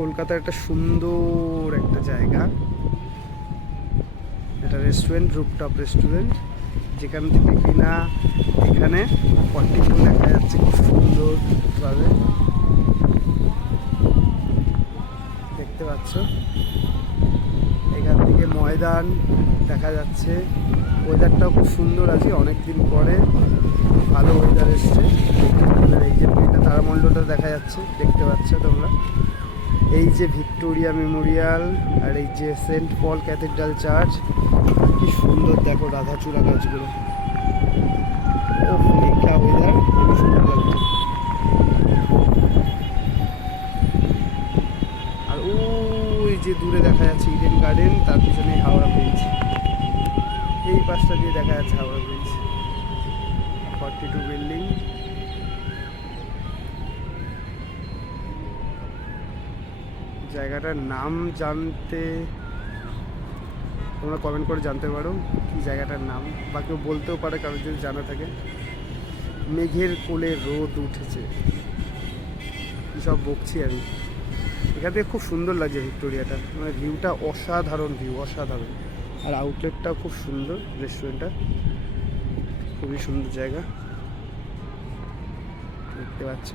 কলকাতার একটা সুন্দর একটা জায়গা। এটা রেস্টুরেন্ট রুপটপ রেস্টুরেন্ট যেখান থেকে কিনা এখানে ফর্টি দেখা যাচ্ছে খুব সুন্দরভাবে। দেখতে পাচ্ছ? এখান থেকে ময়দান দেখা যাচ্ছে। ওয়েদারটাও খুব সুন্দর আছে অনেক দিন পরে ভালো ওয়েদার এসছে। এই যে তারামণ্ডলটা দেখা যাচ্ছে, দেখতে পাচ্ছ তোমরা? এই যে ভিক্টোরিয়া মেমোরিয়াল আর এই যে সেন্ট পল ক্যাথেড্রাল চার্চ, কি সুন্দর দেখো রাধাচূড়া গাছগুলো। ও খুব সুন্দর লাগছে। আর ওই যে দূরে দেখা যাচ্ছে ইডেন গার্ডেন তার পিছনে হাওড়া ব্রিজ এই পাশটা দিয়ে দেখা যাচ্ছে Howrah bridge forty two building জায়গাটার নাম জানতে তোমরা কমেন্ট করে জানতে পারো কি জায়গাটার নাম বা কেউ বলতেও পারে কারোর যদি জানা থাকে। মেঘের কোলে রোদ উঠেছে। সব বকছি আমি। এখান থেকে খুব সুন্দর লাগছে ভিক্টোরিয়াটা। মানে ভিউটা অসাধারণ ভিউ অসাধারণ। আর আউটলেটটাও খুব সুন্দর রেস্টুরেন্টটা খুবই সুন্দর জায়গা। দেখতে পাচ্ছ?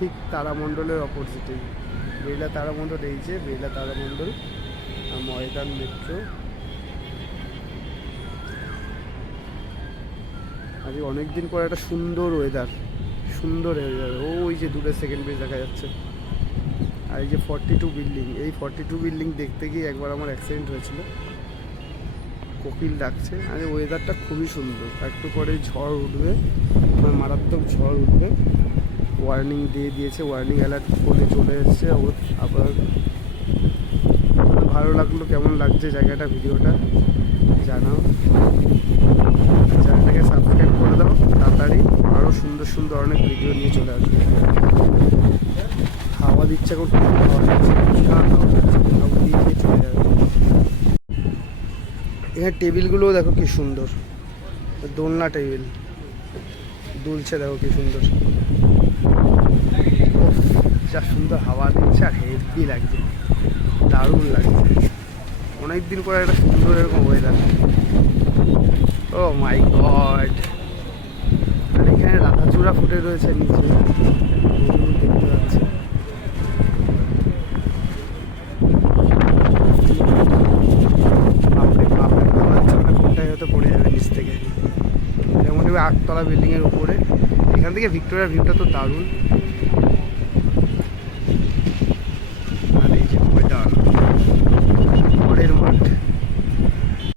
ঠিক তারামণ্ডলের অপোজিটে বেলা তারামণ্ডল এই যে বেলা তারামণ্ডল ময়দান মেট্রো আজকে অনেক দিন পর একটা সুন্দর ওয়েদার সুন্দর ওয়েদার ওই যে দূরে সেকেন্ড ব্রিজ দেখা যাচ্ছে। আর এই যে ফর্টি টু বিল্ডিং এই ফর্টি টু বিল্ডিং দেখতে গিয়ে একবার আমার অ্যাক্সিডেন্ট হয়েছিল। কোকিল ডাকছে। আর ওয়েদারটা খুবই সুন্দর। একটু পরে ঝড় উঠবে মানে মারাত্মক ঝড় উঠবে। ওয়ার্নিং দিয়ে দিয়েছে ওয়ার্নিং অ্যালার্ট ফোনে চলে এসছে। আবার ভালো লাগল, কেমন লাগছে জায়গাটা, ভিডিওটা, জানাও। চ্যানেলটাকে সাবস্ক্রাইব করে দাও, তাড়াতাড়ি আরও সুন্দর সুন্দর অনেক ভিডিও নিয়ে চলে আসবে। হাওয়া দিচ্ছে এখন খুব হাওয়া দিচ্ছে এখানে টেবিলগুলোও দেখো কি সুন্দর, দোলনা টেবিল। দুলছে দেখো কি সুন্দর। যা সুন্দর হাওয়া দিচ্ছে আর হেভি লাগছে। দারুণ লাগছে। অনেক দিন পরে একটা সুন্দর এরকম ওয়েদার ও মাই গড আর এখানে রাধাচূড়া ফুটে রয়েছে নিচে। দেখতে পাচ্ছি পড়ে যাবে নিচ থেকে। মোটামুটি আটতলা বিল্ডিংয়ের উপরে। এখান থেকে ভিক্টোরিয়ার ভিউটা তো দারুণ।